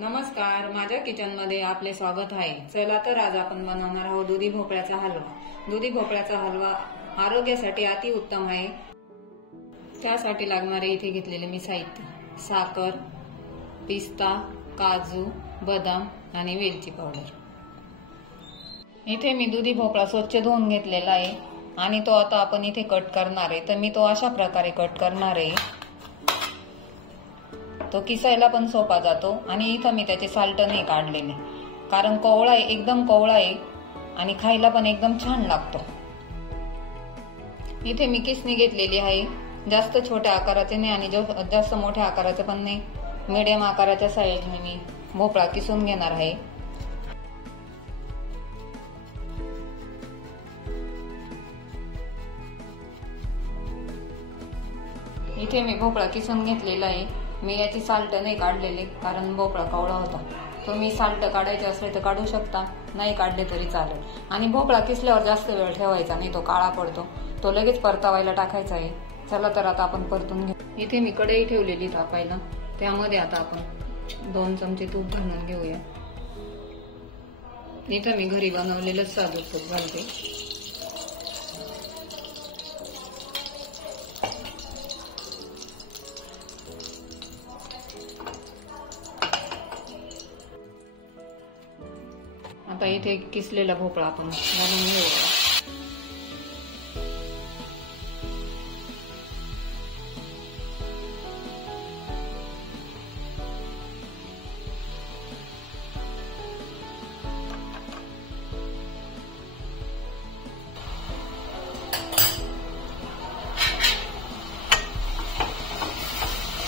नमस्कार, माझ्या किचन मध्ये आपले स्वागत आहे। चला तर आज आपण बनवणार आहोत दुधी भोपळ्याचा हलवा। दुधी भोपळ्याचा हलवा आरोग्यासाठी अति उत्तम आहे। त्यासाठी लागणारे इथे घेतलेले मी साहित्य: साखर, पिस्ता, काजू, बदाम आणि वेलची पावडर। इथे मी दुधी भोपळा स्वच्छ धुवून घेतलेला आहे आणि तो आता आपण इथे कट करणार आहे। तर मी तो अशा प्रकारे कट करणार आहे। तो किसायला पण सोपा जातो आणि इथं मी त्याचे साल्ट नाही काढलेले, कारण कोवळा आहे, एकदम कोवळा आहे आणि खायला पण एकदम छान लागतो। इथे मी किसणी घेतलेली आहे, जास्त छोट्या आकाराचे नाही आणि जास्त मोठ्या आकाराचे पण नाही, मीडियम आकाराच्या साईजने मी भोपळा किसून घेणार आहे। इथे मी भोपळा किसून घेतलेला आहे। मी याची साल्ट नाही काढलेले, कारण भोपळा कवळा होता। तुम्ही साल्ट काढायचे असले तर काढू शकता, नाही काढले तरी चालेल। आणि भोपळा किसल्यावर जास्त वेळ ठेवायचा नाही, तो काळा पडतो। तो लगेच परतावायला टाकायचा आहे। चला तर आता आपण परतून घेऊ। इथे मी कढई ठेवलेली तापायला, त्यामध्ये आता आपण 2 चमचे तूप घालून घेऊया। इथं मी घरी बनवलेलं साजूक तूप घालते। आता इथे किसलेला भोपळा आपण घालून घेऊया।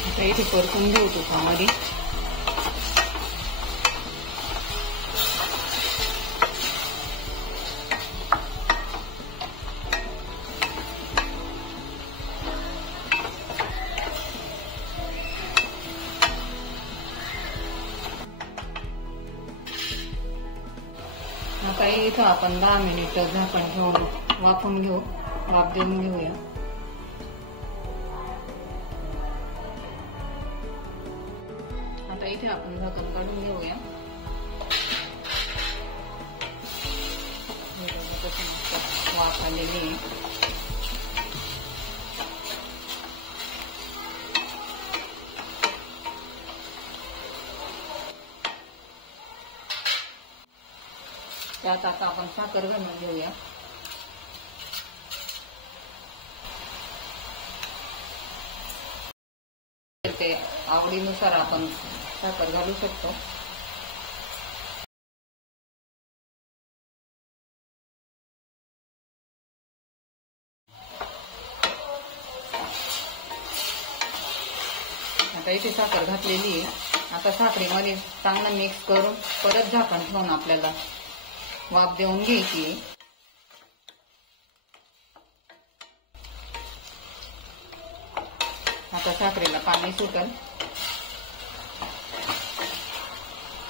आता इथे परतून घेऊ तुपामध्ये। आता इथं आपण 10 मिनिट झाकण ठेवून वाफून घेऊ, वाफ देऊन घेऊया। आता इथे आपण झाकण काढून घेऊया। वाफ आलेली आहे। त्यात आता आपण साखर घालून घेऊया। ते आवडीनुसार आपण साखर घालू शकतो। आता इथे साखर घातलेली आहे। आता साखरेमध्ये चांगलं मिक्स करून परत झाकण ठेवून आपल्याला वाफ देऊन घ्यायची। आता साखरेला पाणी सुटल।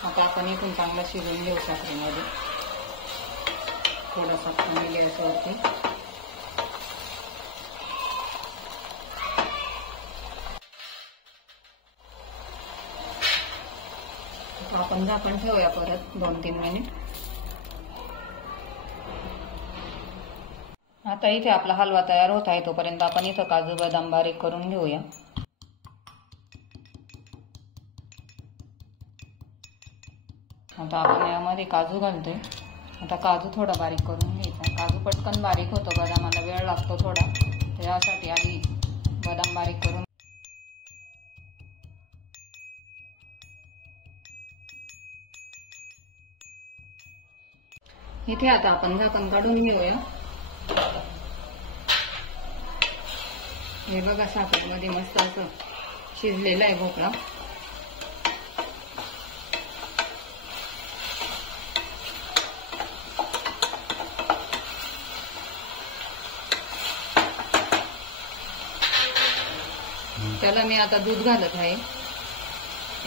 आता आपण इथून चांगला शिजवून घेऊ साखरेमध्ये, थोडासा पाणी गॅसवरती। आपण झाकण ठेवूया परत 2-3 मिनिट। आता इथे आपला हलवा तयार होत आहे, तोपर्यंत आपण इथं काजू बदाम बारीक करून घेऊया। आता आपण यामध्ये काजू घालतोय। आता काजू थोडा बारीक करून घ्यायचा। काजू पटकन बारीक होतो, बदामाला वेळ लागतो थोडा, त्यासाठी आधी बदाम बारीक करून। इथे आता आपण झाकण काढून घेऊया। हे बघा, साखरेमध्ये मस्त असं शिजलेला आहे भोपळा। त्याला मी आता दूध घालत आहे।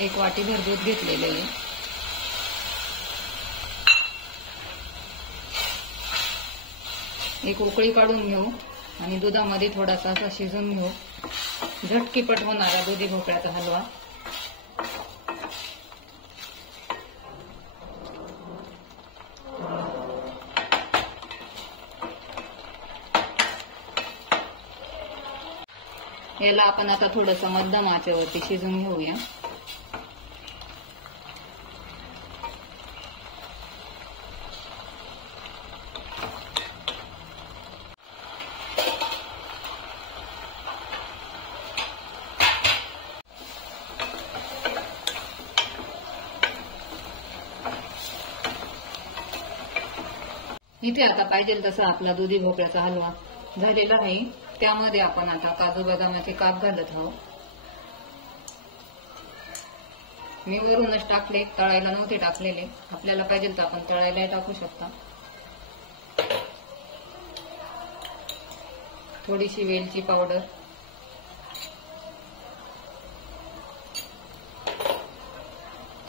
1 वाटीभर दूध घेतलेले आहे। एक उकळी काढून घेऊ आणि दुधामध्ये थोडासा असा शिजून घेऊ। झटकीपट होणारा दुधी भोपळ्याचा हलवा। याला आपण आता थोडंसं मध्यम आचेवरती शिजून घेऊया. इथे आता पाहिजे तसा आपला दुधी भोपळ्याचा हलवा झालेला आहे. त्यामध्ये आपण आता काजू बदामाचे काप घालत आहोत. मी वरूनच टाकले, तळायला नव्हते टाकलेले. आपल्याला पाहिजे तर आपण तळायला टाकू शकता. थोडीशी वेलची पावडर,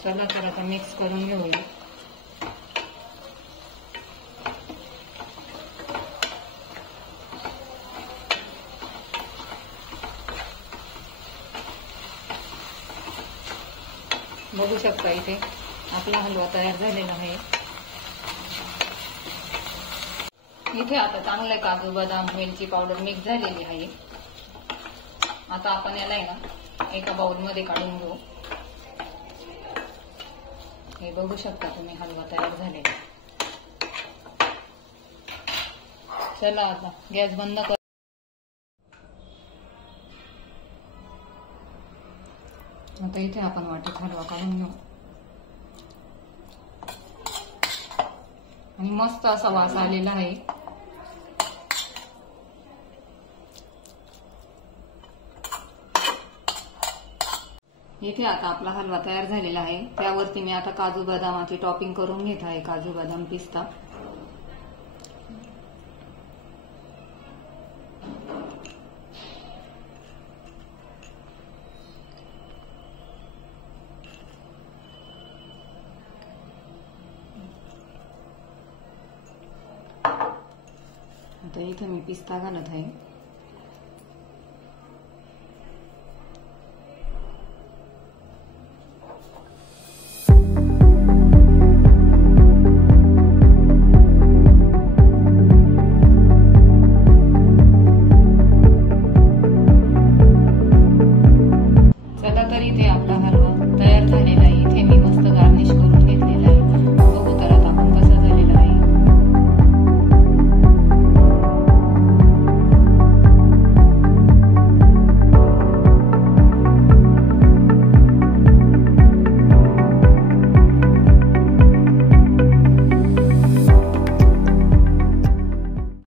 चला तर आता मिक्स करून घेऊया. बघू शकता इथे आपला हलवा तयार झालेला आहे. इथे आता चांगले काजू बदाम वेलची पावडर मिक्स झालेली आहे. आता आपण याला ना एका बाउल मध्ये काढून घेऊ. हे बघू शकता तुम्ही हलवा तयार झालेला. चला आता गॅस बंद कर. आता इथे आपण वाटीत हलवा काढून घेऊ आणि मस्त असा वास आलेला आहे. इथे आता आपला हलवा तयार झालेला आहे. त्यावरती मी आता काजू बदामाची टॉपिंग करून घेत आहे. काजू बदाम पिस्ता. आता इथे मी पिस्ता घालत आहे.